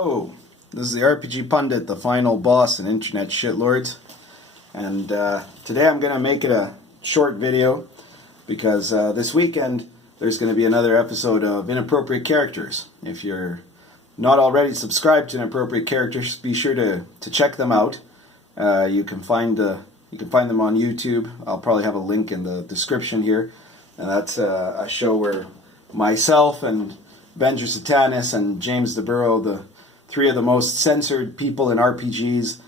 Oh, this is the RPG Pundit, the final boss in Internet Shitlords. And today I'm going to make it a short video because this weekend there's going to be another episode of Inappropriate Characters. If you're not already subscribed to Inappropriate Characters, be sure to check them out. You can find them on YouTube. I'll probably have a link in the description here. And that's a show where myself and Venger Satanis and James DeBurrow, the three of the most censored people in RPGs,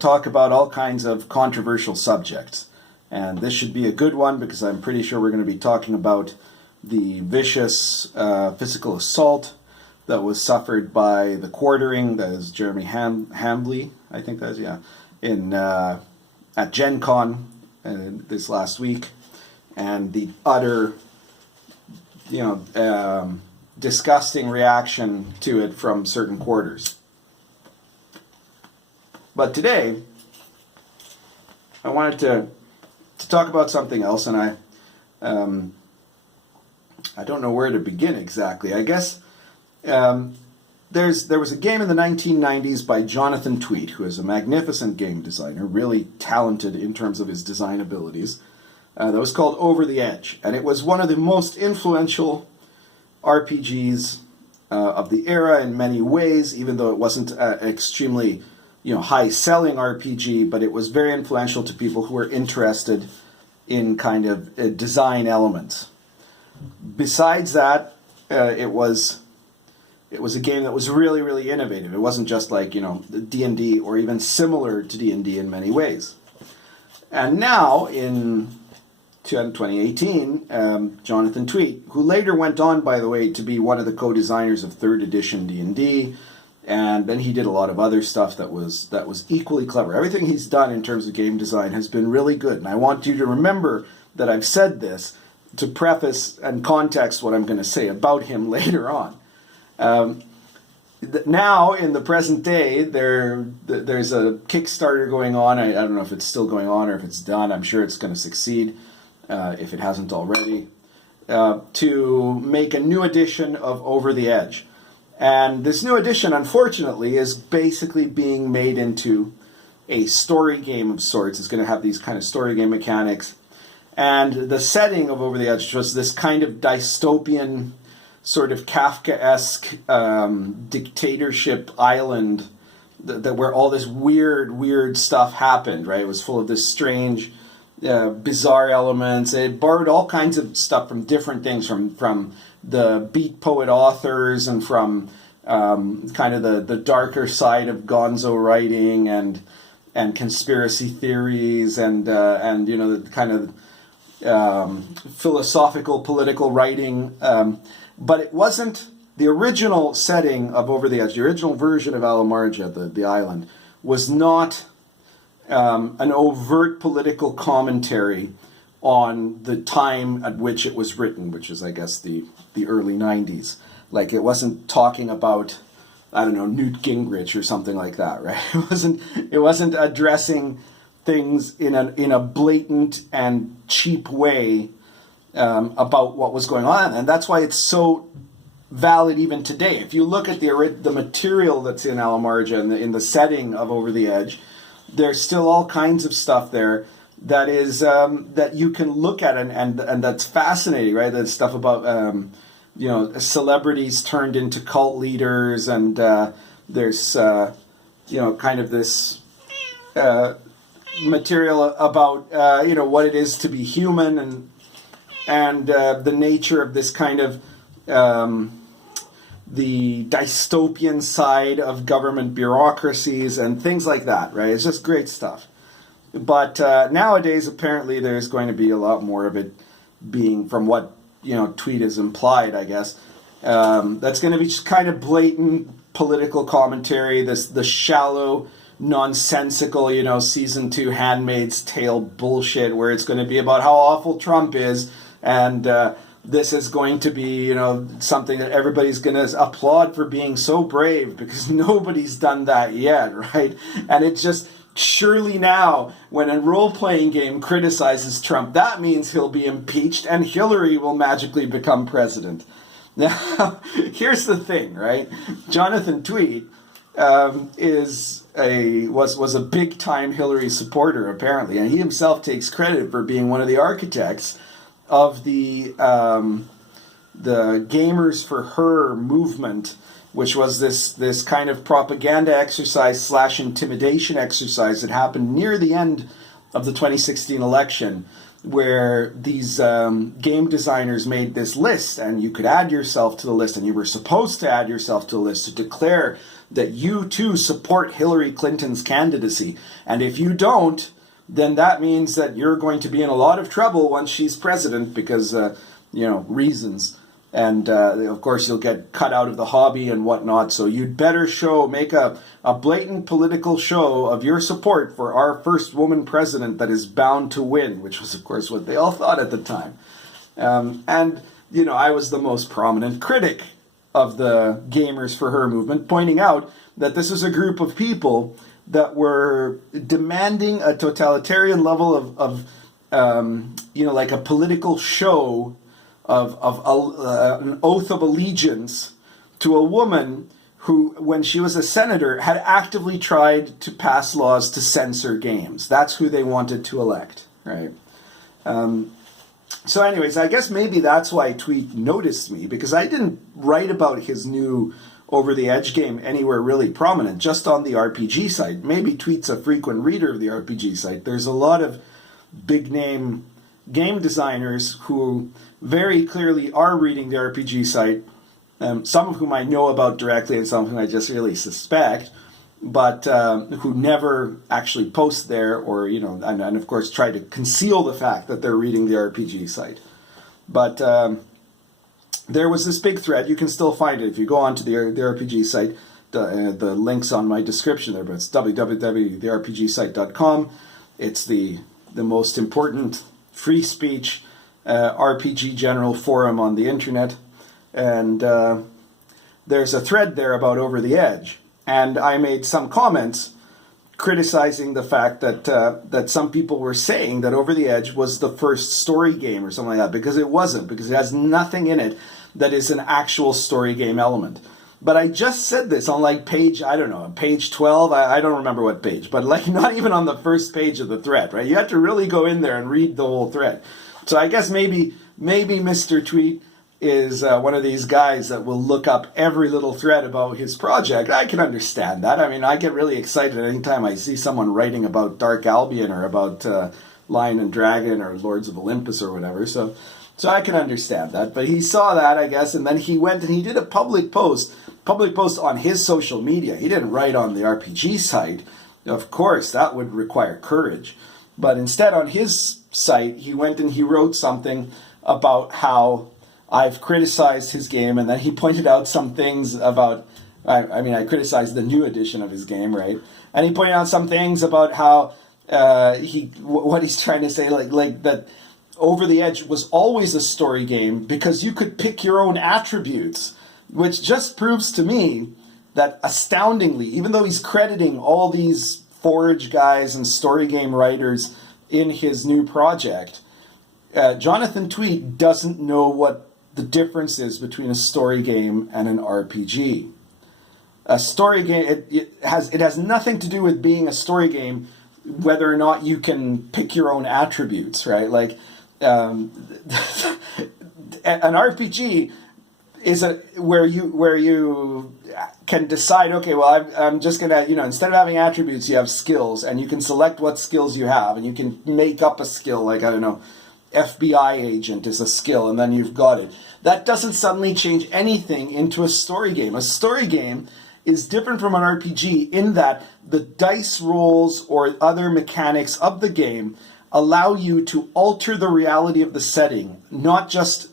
talk about all kinds of controversial subjects. And this should be a good one because I'm pretty sure we're going to be talking about the vicious physical assault that was suffered by the quartering, that is Jeremy Hambley, I think that is, yeah, at Gen Con this last week, and the utter, disgusting reaction to it from certain quarters. But today, I wanted to talk about something else, and I don't know where to begin exactly. I guess there was a game in the 1990s by Jonathan Tweet, who is a magnificent game designer, really talented in terms of his design abilities, that was called Over the Edge, and it was one of the most influential RPGs of the era in many ways, even though it wasn't an extremely high-selling RPG, but it was very influential to people who were interested in kind of design elements. Besides that, it was a game that was really, really innovative. It wasn't just like, D&D or even similar to D&D in many ways. And now, in 2018, Jonathan Tweet, who later went on, by the way, to be one of the co-designers of 3rd edition D&D, and then he did a lot of other stuff that was equally clever. Everything he's done in terms of game design has been really good, and I want you to remember that I've said this to preface and context what I'm going to say about him later on. Now, in the present day, there's a Kickstarter going on. I don't know if it's still going on or if it's done. I'm sure it's going to succeed, if it hasn't already, to make a new edition of Over the Edge. And this new edition, unfortunately, is basically being made into a story game of sorts. It's going to have these kind of story game mechanics. And the setting of Over the Edge was this kind of dystopian, sort of Kafkaesque dictatorship island where all this weird stuff happened, right? It was full of this strange, bizarre elements. It borrowed all kinds of stuff from different things, from the beat poet authors and from kind of the darker side of gonzo writing and conspiracy theories and the kind of philosophical, political writing. But it wasn't the original setting of Over the Edge. The original version of Alamarja, the island, was not an overt political commentary on the time at which it was written, which is, I guess, the early 90s. Like, it wasn't talking about, I don't know, Newt Gingrich or something like that, right? It wasn't addressing things in a blatant and cheap way about what was going on, and that's why it's so valid even today. If you look at the material that's in Alamarja and in the setting of Over the Edge, there's still all kinds of stuff there that is that you can look at and that's fascinating, right? There's stuff about celebrities turned into cult leaders, and there's kind of this material about what it is to be human and the nature of this kind of the dystopian side of government bureaucracies and things like that, right? It's just great stuff. But nowadays, apparently, there's going to be a lot more of it being, from what Tweet has implied, I guess, that's going to be just kind of blatant political commentary, the shallow, nonsensical, season 2 Handmaid's Tale bullshit, where it's going to be about how awful Trump is, and this is going to be, something that everybody's going to applaud for being so brave, because nobody's done that yet, right? And it's just, surely now, when a role-playing game criticizes Trump, that means he'll be impeached and Hillary will magically become president. Now, here's the thing, right? Jonathan Tweet was a big time Hillary supporter apparently, and he himself takes credit for being one of the architects of the Gamers for Her movement, which was this kind of propaganda exercise / intimidation exercise that happened near the end of the 2016 election, where these game designers made this list, and you could add yourself to the list, and you were supposed to add yourself to the list to declare that you too support Hillary Clinton's candidacy. And if you don't, then that means that you're going to be in a lot of trouble once she's president because, reasons. And, of course, you'll get cut out of the hobby and whatnot. So you'd better make a blatant political show of your support for our first woman president that is bound to win, which was, of course, what they all thought at the time. I was the most prominent critic of the Gamers for Her movement, pointing out that this is a group of people that were demanding a totalitarian level of like a political show of an oath of allegiance to a woman who, when she was a senator, had actively tried to pass laws to censor games. That's who they wanted to elect, right? So anyways, I guess maybe that's why Tweet noticed me, because I didn't write about his new Over the Edge game anywhere really prominent, just on the RPG site. Maybe Tweet's a frequent reader of the RPG site. There's a lot of big name game designers who very clearly are reading the RPG site, some of whom I know about directly and some of whom I just really suspect, but who never actually post there or, and of course try to conceal the fact that they're reading the RPG site. But there was this big thread. You can still find it if you go onto the RPG site. The link's on my description there, but it's www.therepgsite.com. It's the most important free speech RPG general forum on the internet. And there's a thread there about Over the Edge. And I made some comments criticizing the fact that some people were saying that Over the Edge was the first story game or something like that, because it wasn't, because it has nothing in it that is an actual story game element. But I just said this on page 12, I don't remember what page, but not even on the first page of the thread, right? You have to really go in there and read the whole thread. So I guess maybe Mr. Tweet is one of these guys that will look up every little thread about his project. I can understand that. I mean, I get really excited anytime I see someone writing about Dark Albion or about Lion and Dragon or Lords of Olympus or whatever. So I can understand that. But he saw that, I guess, and then he went and he did a public post on his social media. He didn't write on the RPG site. Of course, that would require courage. But instead, on his site, he went and he wrote something about how I've criticized his game, and then he pointed out some things about, I criticized the new edition of his game, right? And he pointed out some things about how what he's trying to say, like that Over the Edge was always a story game because you could pick your own attributes, which just proves to me that astoundingly, even though he's crediting all these Forge guys and story game writers in his new project, Jonathan Tweet doesn't know what the difference is between a story game and an RPG. A story game, it has nothing to do with being a story game, whether or not you can pick your own attributes, right? An RPG is where you can decide, okay, well, I'm just gonna, instead of having attributes, you have skills, and you can select what skills you have, and you can make up a skill, FBI agent is a skill, and then you've got it. That doesn't suddenly change anything into a story game. A story game is different from an RPG in that the dice rolls or other mechanics of the game allow you to alter the reality of the setting, not just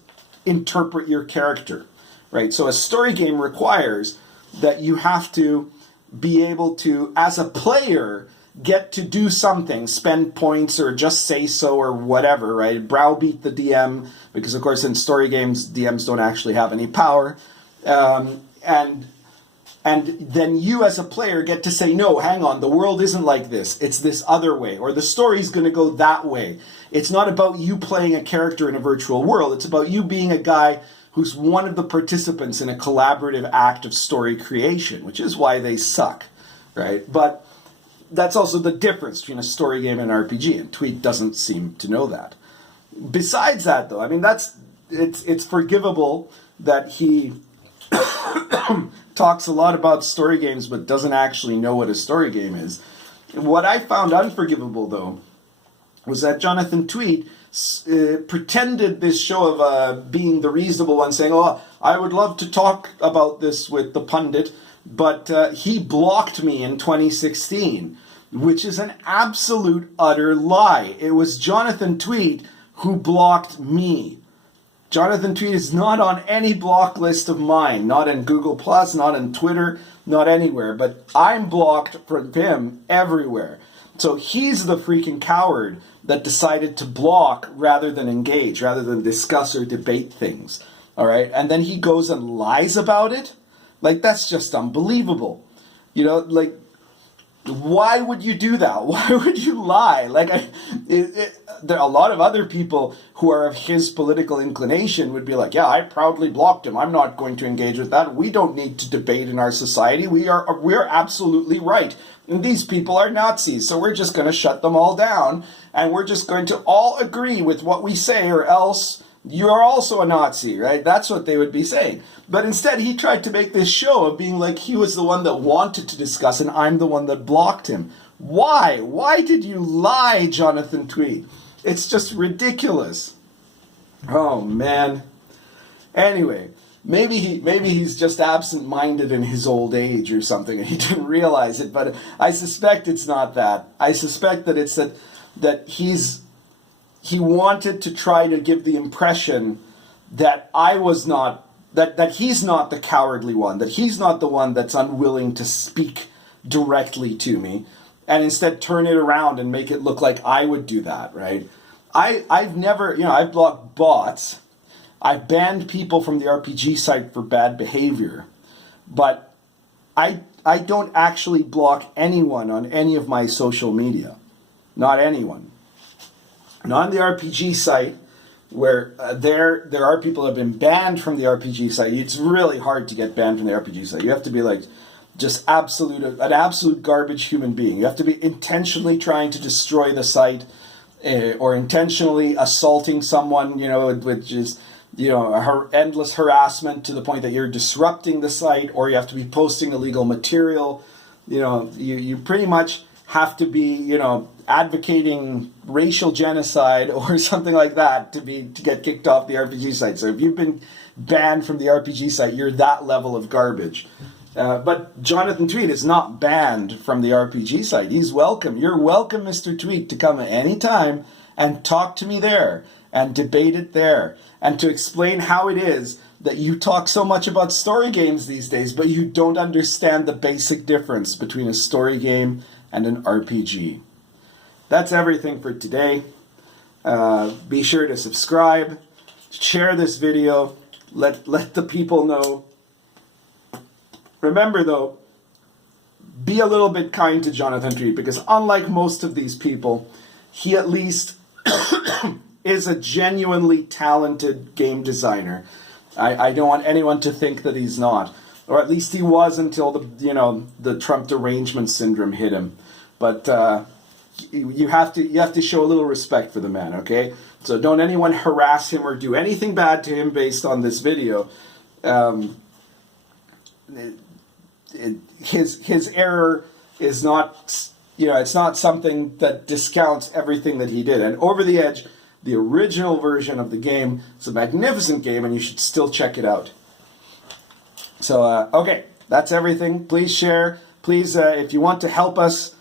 interpret your character, right? So a story game requires that you have to be able to, as a player, get to do something, spend points or just say so or whatever, right? Browbeat the DM, because of course in story games, DMs don't actually have any power. And then you as a player get to say, no, hang on, the world isn't like this. It's this other way, or the story's going to go that way. It's not about you playing a character in a virtual world. It's about you being a guy who's one of the participants in a collaborative act of story creation, which is why they suck, right? But that's also the difference between a story game and an RPG, and Tweet doesn't seem to know that. Besides that, though, I mean, it's forgivable that he talks a lot about story games but doesn't actually know what a story game is. What I found unforgivable, though, was that Jonathan Tweet pretended this show of being the reasonable one, saying, oh, I would love to talk about this with the pundit, but he blocked me in 2016, which is an absolute utter lie. It was Jonathan Tweet who blocked me. Jonathan Tweet is not on any block list of mine, not in Google+, not on Twitter, not anywhere, but I'm blocked from him everywhere. So he's the freaking coward that decided to block rather than engage, rather than discuss or debate things, all right? And then he goes and lies about it? Like, that's just unbelievable. You know, like, why would you do that? Why would you lie? Like, there are a lot of other people who are of his political inclination would be like, yeah, I proudly blocked him. I'm not going to engage with that. We don't need to debate in our society. We're absolutely right. And these people are Nazis, so we're just going to shut them all down, and we're just going to all agree with what we say, or else you're also a Nazi, right? That's what they would be saying. But instead, he tried to make this show of being like he was the one that wanted to discuss, and I'm the one that blocked him. Why? Why did you lie, Jonathan Tweet? It's just ridiculous. Oh, man. Anyway, maybe he's just absent-minded in his old age or something, and he didn't realize it, but I suspect it's not that. I suspect that it's that he wanted to try to give the impression that I was not, that he's not the cowardly one, that he's not the one that's unwilling to speak directly to me, and instead turn it around and make it look like I would do that, right? I've never, I've blocked bots, I've banned people from the RPG site for bad behavior, but I don't actually block anyone on any of my social media. Not anyone. Not on the RPG site, where there are people that have been banned from the RPG site. It's really hard to get banned from the RPG site. You have to be like just an absolute garbage human being. You have to be intentionally trying to destroy the site, or intentionally assaulting someone, which is, endless harassment to the point that you're disrupting the site, or you have to be posting illegal material. You pretty much have to be, advocating racial genocide or something like that to get kicked off the RPG site. So if you've been banned from the RPG site, you're that level of garbage. But Jonathan Tweet is not banned from the RPG site. He's welcome. You're welcome, Mr. Tweet, to come at any time and talk to me there and debate it there and to explain how it is that you talk so much about story games these days, but you don't understand the basic difference between a story game and an RPG. That's everything for today. Be sure to subscribe, share this video, let the people know. Remember, though, be a little bit kind to Jonathan Tweet, because unlike most of these people, he at least is a genuinely talented game designer. I don't want anyone to think that he's not, or at least he was until the Trump Derangement Syndrome hit him. But you have to show a little respect for the man, okay? So don't anyone harass him or do anything bad to him based on this video. His error is not, it's not something that discounts everything that he did. And Over the Edge, the original version of the game, is a magnificent game, and you should still check it out. So, okay, that's everything. Please share. Please, if you want to help us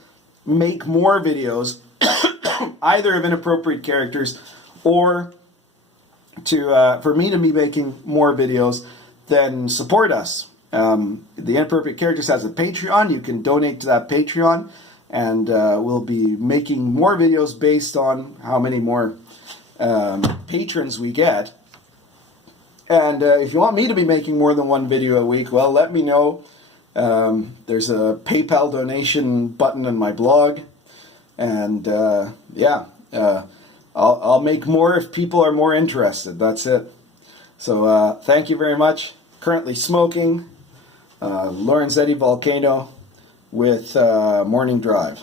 make more videos, either of inappropriate characters or for me to be making more videos, then support us. The Inappropriate Characters has a Patreon. You can donate to that Patreon, and we'll be making more videos based on how many more patrons we get. And if you want me to be making more than one video a week, well, let me know. There's a PayPal donation button on my blog, and I'll make more if people are more interested. That's it. So thank you very much. Currently smoking Lorenzetti Volcano with Morning Drive.